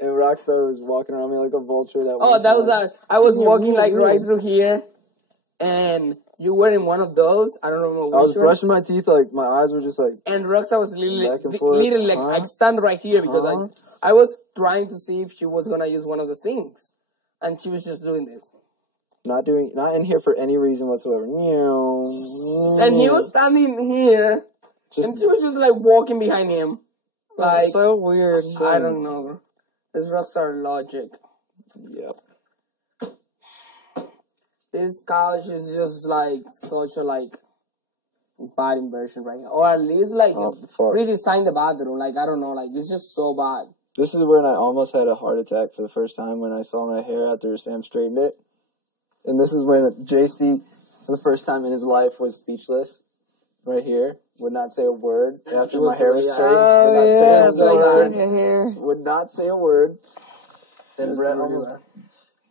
And Rockstar was walking around me like a vulture. I was walking like right through here. And you were in one of those. I don't know I was which one. brushing my teeth, like, my eyes were just like, And Roxa was Back and forth. literally like, I stand right here because Uh-huh. I was trying to see if she was gonna use one of the sinks. And she was just doing this. not in here for any reason whatsoever. And he was standing here. Just- And she was just like walking behind him. Like, so weird. I don't know. This Rockstar logic. Yep. This couch is just like such a like bad inversion right now. Or at least like fuck. redesign the bathroom. Like I don't know, like it's just so bad. This is when I almost had a heart attack for the first time when I saw my hair after Sam straightened it. And this is when JC, for the first time in his life, was speechless. Right here. Would not say a word after my hair was straight. Oh would not yeah, say a word. your hair. Would not say a word. Then That's Brett really almost bad.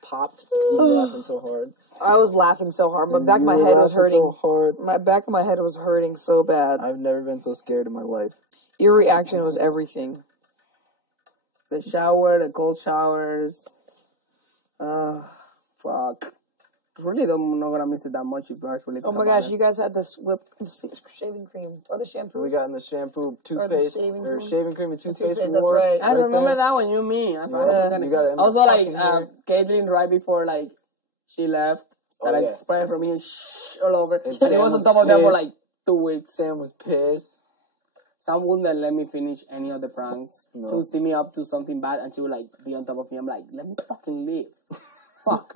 popped. He was laughing so hard. I was laughing so hard. My back of You my were head was laughing hurting. so hard. My back of my head was hurting so bad. I've never been so scared in my life. Your reaction was everything. The shower, the cold showers. Fuck. Really, I'm not gonna miss it that much if you actually. Oh think my about gosh, it. you guys had this shaving cream or the shampoo. We got in the shampoo, toothpaste, shaving or cream. shaving cream and toothpaste. Toothpaste, we that's wore right. I remember there. that one. You mean? I forgot Yeah. about You got it in the also, like fucking hair. Caitlyn right before like she left, Oh, that I yeah. sprayed from me all over, and Sam it was on was top of that for pissed. like 2 weeks. Sam was pissed. Sam wouldn't let me finish any of the pranks. No. She would see me up to something bad, and she would like be on top of me. I'm like, let me fucking live. Fuck.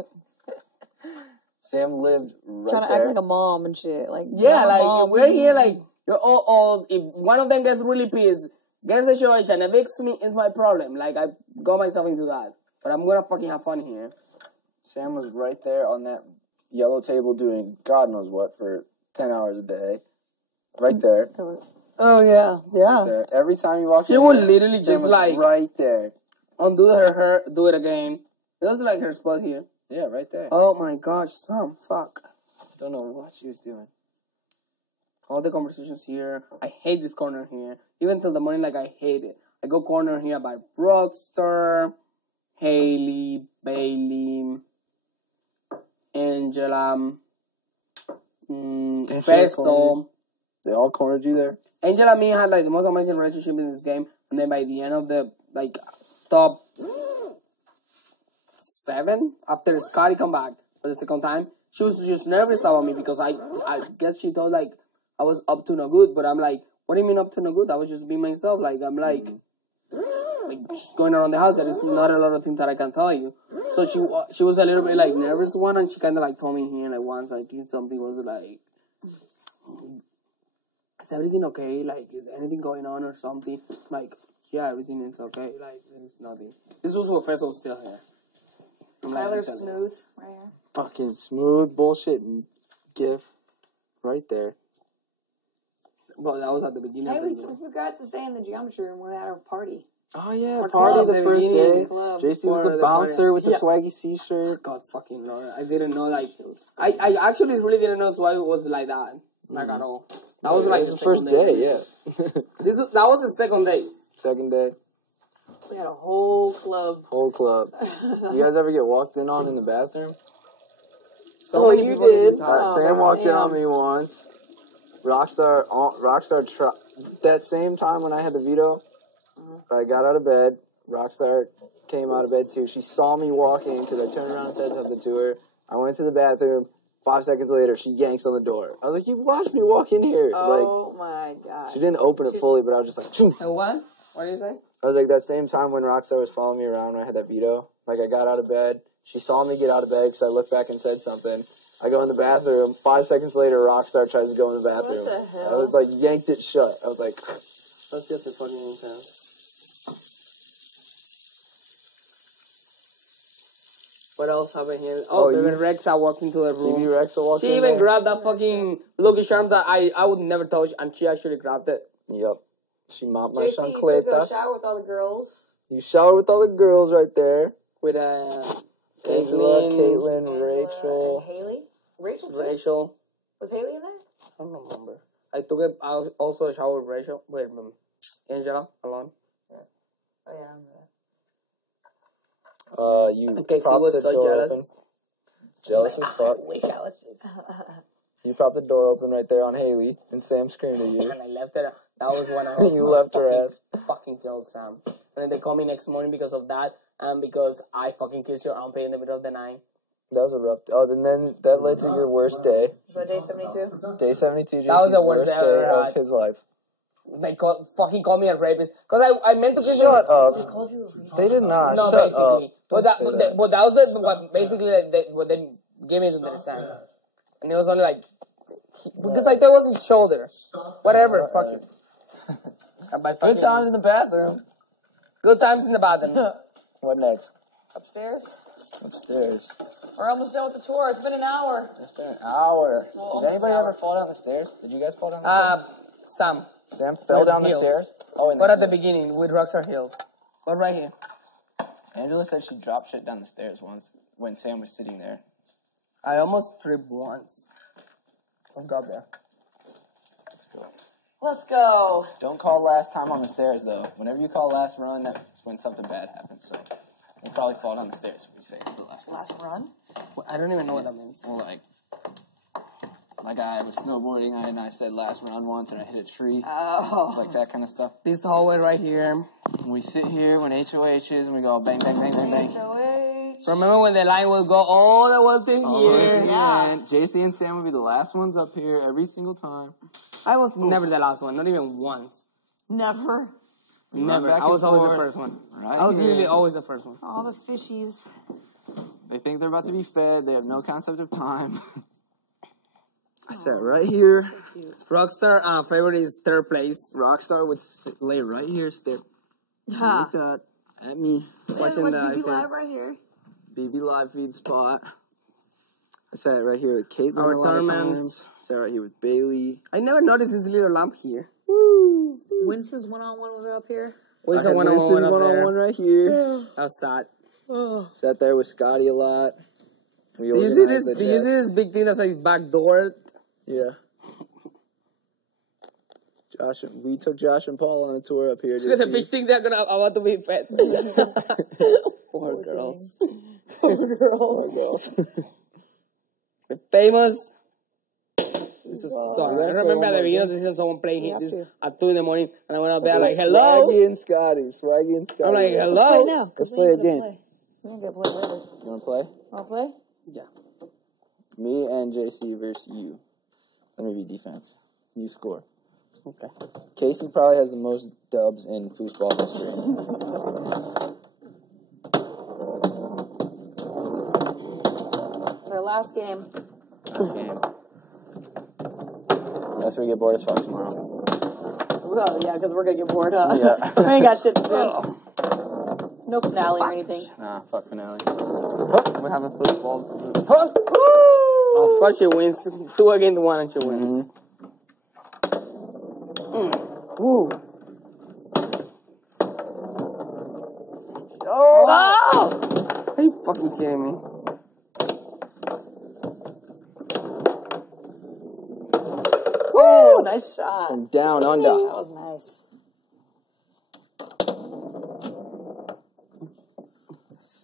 Sam lived right Trying to there. act like a mom and shit. Like Yeah, I'm a like mom. we're here, like you're all old. If one of them gets really pissed, gets a choice and evicts me, is my problem. Like I got myself into that, but I'm gonna fucking have fun here. Sam was right there on that yellow table doing God knows what for 10 hours a day. Right there. Oh yeah, yeah. There. Every time you walk She in would there, literally Sam just was like right there. undo her hair, do it again. It was like her spot here. Yeah, right there. Oh my gosh, Sam, fuck. Don't know what she was doing. All the conversations here. I hate this corner here. Even till the morning, like I hate it. I go corner here by Rockstar, Haley, Bailey, Angela, cornered Peso. They all cornered you there? Angel and me had like the most amazing relationship in this game, and then by the end of the like top 7, after Scotty come back for the second time, she was just nervous about me because I guess she thought like I was up to no good, but I'm like, what do you mean up to no good? I was just being myself. Like I'm like just going around the house. There is not a lot of things that I can tell you. So she was a little bit like nervous one, and she kind of like told me here like once I think something was like, is everything okay? Like is anything going on or something? Like yeah, everything is okay. Like there's nothing. This was when Fessa was still here. Tyler Smooth right here. Fucking smooth bullshit and gif right there. Well, that was at the beginning. Hey, of we the forgot to stay in the geometry room when we had our party. Oh yeah, Our party club, the the first beginning day. club. JC was For the the bouncer party. with the Yeah. swaggy C-shirt. God fucking Lord. I didn't know like I actually really didn't know why it was like that. Like at all. That was like It was the first day, yeah. That was the second day. Second day, We had a whole club. whole club. You guys ever get walked in on in the bathroom? So many people in this house. Sam walked in Sam. on me once. Rockstar, that same time when I had the veto, I got out of bed. Rockstar came out of bed too. She saw me walk in because I turned around and said something to her. I went to the bathroom. 5 seconds later, she yanks on the door. I was like, you watched me walk in here. Oh my god. Like, she didn't open it fully, but I was just like, Choom. And what? What did you say? I was like, that same time when Rockstar was following me around when I had that veto. Like, I got out of bed. She saw me get out of bed because I looked back and said something. I go in the bathroom. 5 seconds later, Rockstar tries to go in the bathroom. What the hell? I was like, yanked it shut. I was like, That's just a fucking intense. What else happened here? Oh, you- Baby Rexa walked into the room. TV Rex walked She in even there. grabbed that fucking Lucky Charms that I would never touch, and she actually grabbed it. Yep. She mopped my JC, you took a chancleta. shower with all the girls. You showered with all the girls right there. With Angela, Caitlyn, Caitlin, Angela Rachel. and Haley. Rachel too? Rachel. Was Haley in there? I don't remember. I took it. I also a shower with Rachel. Wait, Angela alone. Oh yeah, I remember that. You Okay, he propped was the so door jealous. open. Jealous as fuck. Wish I was just. You propped the door open right there on Haley, and Sam screamed at you. And I left her. That was when I You left her ass. fucking killed Sam. And then they called me next morning because of that, and because I fucking kissed your armpit in the middle of the night. That was a rough. Oh, and then that led to your worst day. So day 72? Day 72. That was the JC's worst day I day ever of had. his life. They fucking called me a rapist because I meant to kiss Shut him. up. They did not. No, Shut basically. up. But Don't say that. that was what basically what they gave me to understand. And it was only like because like that was his shoulder. Whatever, fuck it. Good times in the bathroom. Good times in the bathroom. What next? Upstairs? Upstairs. We're almost done with the tour. It's been an hour. It's been an hour. Well, Did anybody almost an ever fall down the stairs? Did you guys fall down the stairs? Sam. Sam fell with down the heels. stairs? Oh, But at the beginning with Rockstar Hills. But right here. Angela said she dropped shit down the stairs once when Sam was sitting there. I almost tripped once. Let's go up there. Let's go. Let's go. Don't call last time on the stairs, though. Whenever you call last run, that's when something bad happens. So you'll probably fall down the stairs if we say it's the last time. Last run? I don't even know what that means. Well, like I was snowboarding and I said last run once and I hit a tree. Oh. Like that kind of stuff. This hallway right here. We sit here when HOH is and we go bang, bang, bang, bang, bang. Remember when the line would go all the way to here? Yeah. JC and Sam would be the last ones up here every single time. I was never the last one, not even once. Never. Never. back I was and always the forth. first one. Right I was here. really always the first one. All the fishies. They think they're about to be fed. They have no concept of time. I sat right here. Rockstar favorite is third place. Rockstar would lay right here, stare Yeah. like that at me. Watching Watch the BB Live events. right here. BB live feed spot. I sat right here with Caitlin Our a lot of tournaments. times. Sat right here with Bailey. I never noticed this little lamp here. Woo! Winston's one-on-one was up here. Where's I the had one-on-one Winston up one-on-one there? right here. That's sad. Sat there with Scotty a lot. We Do you see organized this? the Do you see jet. this big thing that's like back door? Yeah. We took Josh and Paul on a tour up here. Because the fish think they're gonna about to be fed. Poor girls. Poor girls. girls. The famous This is sorry. I remember at the beginning of the season, someone playing You have this to. at 2 in the morning, and I went out there like, hello. Swaggy and Scotty. I'm like, Let's hello. play now. 'cause Let's we play ain't a gonna game. play. We ain't gonna play later. You want to play? Wanna play? Yeah. Me and JC versus you. Let me be defense. You score. Okay. Casey probably has the most dubs in foosball history. It's our last game. Last game. That's where we get bored as fuck tomorrow. Oh, yeah, because we're gonna get bored, huh? Yeah. We ain't got shit to do. No finale or anything. Nah, fuck finale. We have a football team. Oh, of course she wins. 2 against 1 and she wins. Woo. Oh! Are you fucking kidding me? Woo! Nice shot. From down under. That was nice.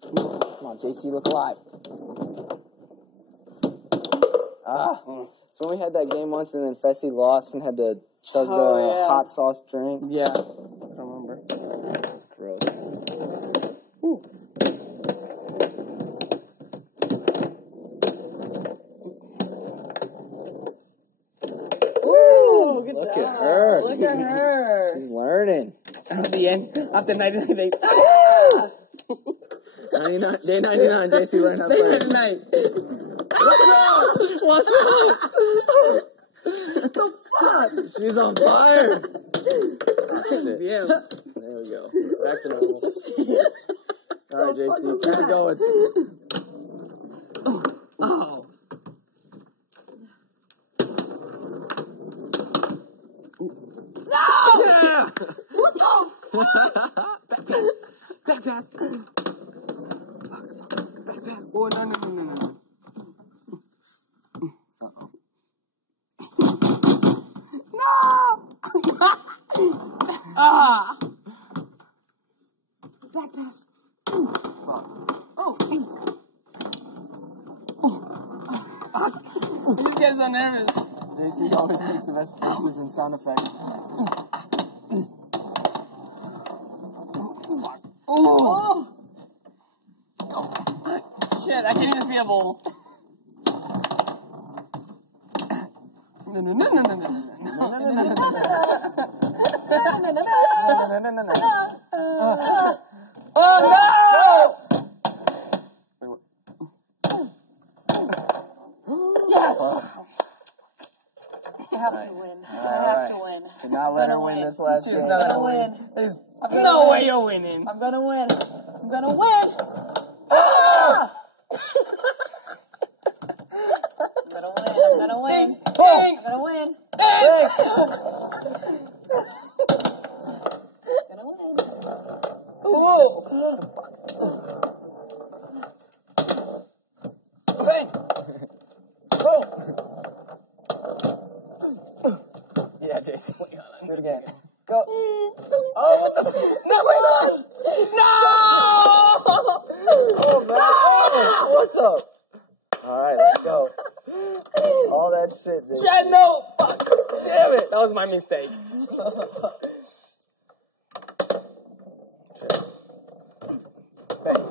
Come on, JC, look alive. So when we had that game once and then Fessy lost and had to chug the hot sauce drink. Yeah. I remember. That's gross. Ooh, good Look job. at her. Look at her. She's learning. At the end, after 99 days. 99, day 99, JC learned how to play. 99. What's up? The fuck? She's on fire. Shit. Damn. There we go. Back to normal. Alright, JC, keep it going. Oh. No! Yeah! What the Back pass. Back pass. Oh, no. Uh-oh. No! Ah! Back pass. Fuck. Oh, I just get so nervous. JC always makes the best faces and sound effects. Oh! Shit, I can't even see a ball. Oh no! Yes! I have to win. I have to win. Did not let her win this last She's game. not I'm gonna gonna win. win. There's gonna no win. way you're winning. I'm gonna win. I'm gonna win. Ah! I'm gonna win. I'm gonna win. Ding! I'm gonna win. Ding! I'm gonna win. Whoa! Bang! Yeah, JC. Do it again. Go. Oh, what the? No, wait, no! Oh, man. Oh, what's up? Alright, let's go. All that shit, JC. Chad, no! Fuck! Damn it! That was my mistake. Bang.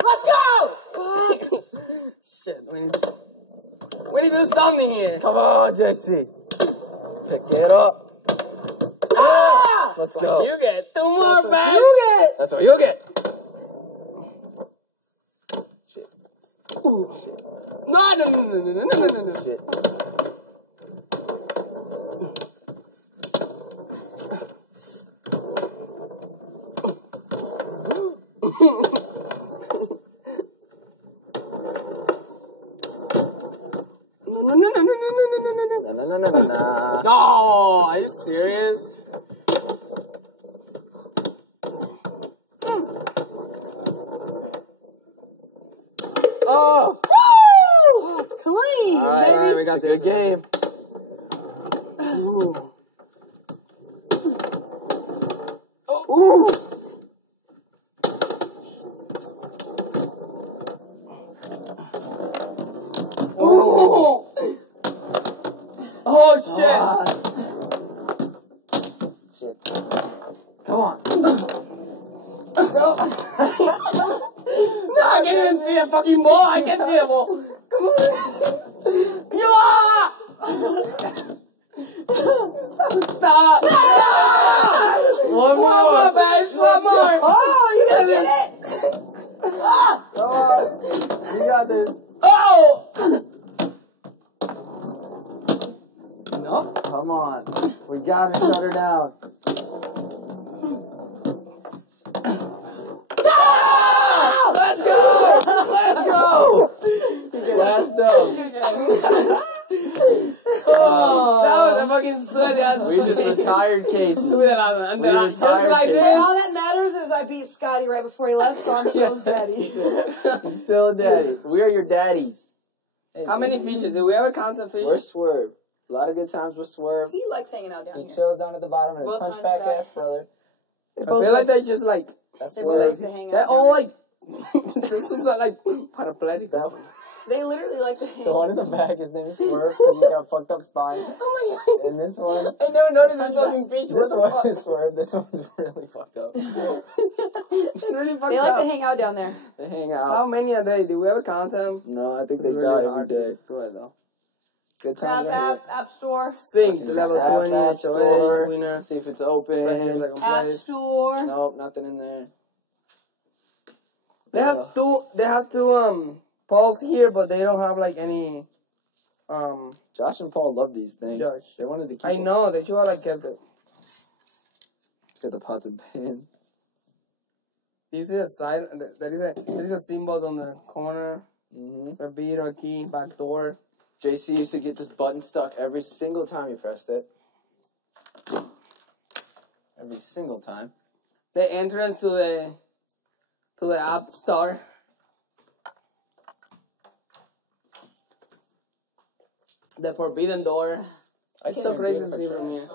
Let's go! Shit, we need to do something here. Come on, JC. Pick it up. Ah! Let's go. You get 2 more bags. That's what you get. Shit. Ooh. Shit. No. Shit. No. No, are you serious? Oh! Woo! Clean, All right, we got this game. Ooh. Oh. Ooh. No, I can't even see a fucking ball. I can't see a ball. Come on. Yeah! Stop. One more. Babe. One more. Oh, you gotta get it! Come on. You got this. Oh! No. Come on. We gotta shut her down. Let's go! Let's go! Last dub. That was a fucking sweaty ass. We just retired Casey. Look at that, man. We Just retired like Casey. But all this. that matters is I beat Scotty right before he left, so I'm still his daddy. You're still a daddy. We are your daddies. How many fishes? Did we ever count the fish? We're Swerve. A lot of good times with Swerve. He likes hanging out down He here. chills down at the bottom of his Both hunchback hunchback. ass brother. I feel like they just like That's They both like Swerve. to hang out. they're down all there. like this is like paraplegic. That, They literally like to hang the one in the back, his name is Swerve because he got a fucked up spine. Oh my god! And this one, I never noticed this fucking fish. What this the one fuck? is Swerve. This one's really fucked up. It really fucked They like up. to hang out down there. They hang How out. many are they? Did we ever count them? No, I think It's they really die every hard day. to do it though. Good Tap times right App Store. Sing to level here. 20, App HOH, Store. winner. See if it's Friends open. like a App place. Store. Nope, nothing in there. They have two. They have two poles here, but they don't have like any. Josh and Paul love these things. Josh. They wanted to keep I them. know they should have like kept it. Got the pots and pans. You see the side? There is a symbol on the corner. Mm-hmm. A beat or key, back door. JC used to get this button stuck every single time he pressed it. Every single time. The entrance to the App Store. The forbidden door. It's so crazy to see from here.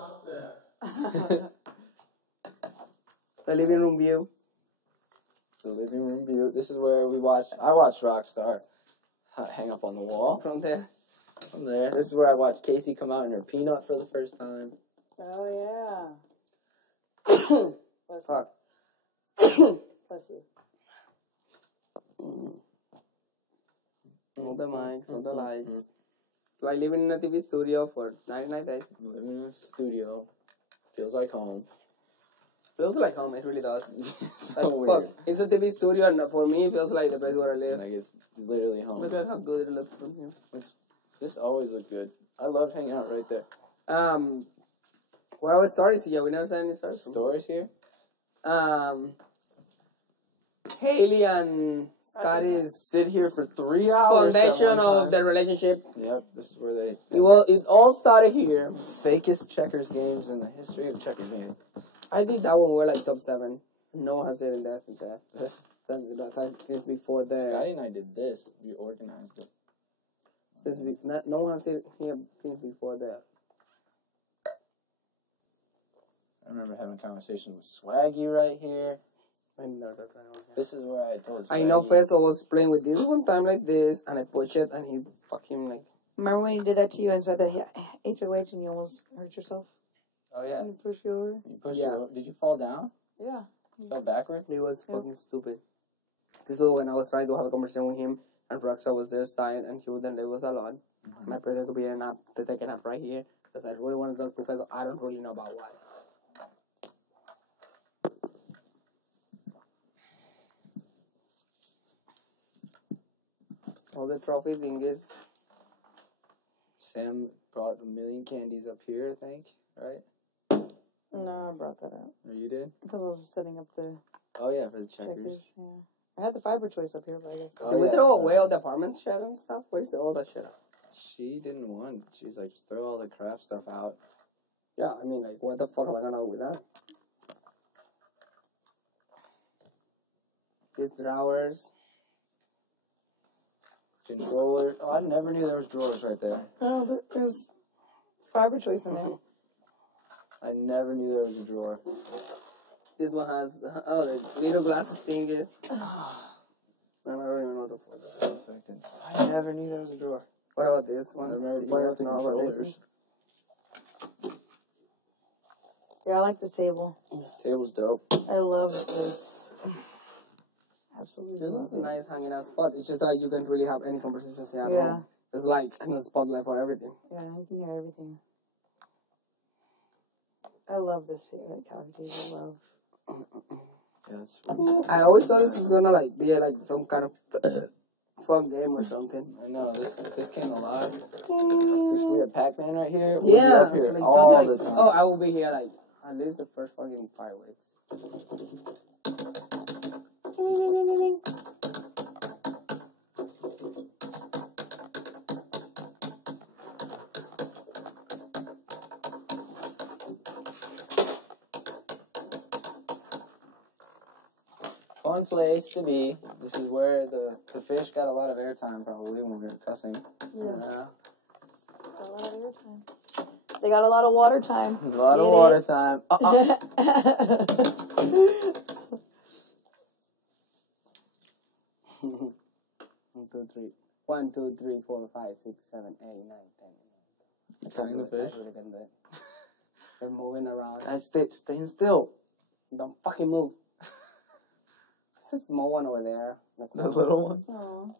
The living room view. The living room view. This is where I watched Rockstar hang up on the wall. From there. From there. This is where I watched Casey come out in her peanut for the first time. Oh Fuck. yeah. Bless you. All the mics, all the lights. It's like living in a TV studio for 99 days. Living in a studio. Feels like home. Feels like home, it really does. So Like, weird. fuck, it's a TV studio, and for me, it feels like the place where I live. Like it's literally home. Look at how good it looks from here. This always looked good. I loved hanging out right there. What our stories here? We never said any stories. Stories here? Haley and Scotty's Sit here for 3 hours. that foundation one of time. their relationship. Yep, this is where they It all started here. fakest checkers games in the history of checker games. I think that one were like top 7. No one has it in there since that. This Since before that. Scotty and I did this. We organized it. No one has it here since before that. I remember having a conversation with Swaggy right here. I know that one. This is where I told Swaggy. I know Faisal was playing with this one time like this, and I pushed it, and he fucking like. Remember when he did that to you and said that HOH and you almost hurt yourself? Oh yeah. And he pushed you over? You pushed Yeah. it over. Did you fall down? Yeah. Fell backward? He was fucking stupid. This was when I was trying to have a conversation with him, and Roxa was there dying, and he wouldn't leave us alone. And I prayed there could be an app to take an app right here, because I really wanted to talk to Professor. I don't really know about why. All the trophy thingies. Sam brought 1 million candies up here, I think. Right? No, I brought that up. Or you did? Because I was setting up the Oh yeah, for the checkers. checkers. Yeah. I had the fiber choice up here, but I guess. Oh, Did we yeah, throw that's away right. all the apartment shit and stuff? Where's all that shit? She didn't want. She's like, just throw all the crap stuff out. Yeah, I mean, like, what the fuck am I gonna do with that? Your drawers. Controller. Oh, I never knew there was drawers right there. Oh, there's fiber choice in there. I never knew there was a drawer. This one has, the little glasses thingy. I don't even know what the fuck that is. Perfect. I never knew there was a drawer. What about this one? I remember playing with the controllers. Yeah, I like this table. Table's dope. I love this. Absolutely. This is a love it. nice hanging out spot. It's just like you can really have any conversations here at Yeah. home. It's like a spotlight for everything. Yeah, you can hear everything. I love this here at coffee table. I love. Yeah, that's I always thought this was gonna like be like some kind of fun game or something. I know this came alive. This weird Pac-Man right here. We'll be Yeah, up here like, all like, the time. oh, I will be here like at least the first fucking fireworks. Fun place to be. This is where the fish got a lot of airtime probably when we were cussing. Yeah. A lot of airtime. They got a lot of water time. A lot of Get water it? time. 1, 2, 3. 1, 2, 3, 4, 5, 6, 7, 8, 9, 10. You counting the fish? I really can do it. They're moving around. Guys, staying still. Don't fucking move. It's a small one over there. The little one. Oh.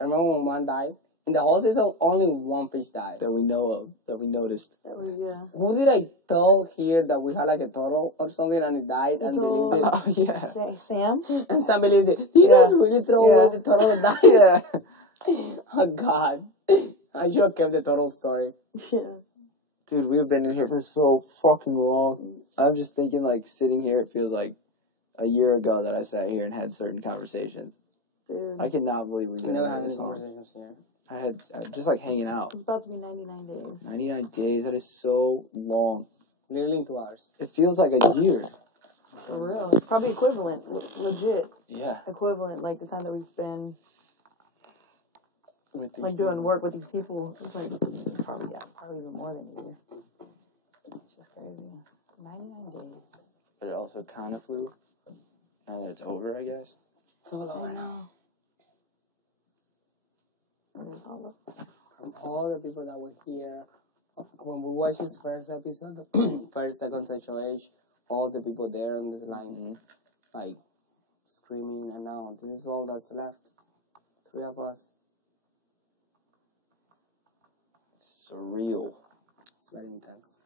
I remember when one died. In the whole season, only one fish died. that we know of, that we noticed. That was, yeah. Who did I tell here that we had like a turtle or something and it died and told- believed it? Oh yeah. Sam? And some believed it. Did you Yeah. guys really throw Yeah. away the turtle that died? Yeah. Oh God. I should have kept the turtle story. Yeah. Dude, we've been in here for so fucking long. I'm just thinking, like, sitting here, it feels like a year ago that I sat here and had certain conversations. Dude. I cannot believe we've We been never in had any this long. conversations here. I had just like hanging out. It's about to be 99 days. 99 days, that is so long. Literally in 2 hours. It feels like a year. For real. It's probably equivalent. Legit. Yeah. Equivalent. Like the time that we spend With these like doing work with these people. It's like probably even more than a year. It's just crazy. 99 days. But it also kind of flew. Now that it's over, I guess. It's all over now. From all the people that were here, when we watched this first episode, first, second Sexual Age, all the people there on this line, like, screaming, and now this is all that's left. 3 of us. Surreal. It's very intense.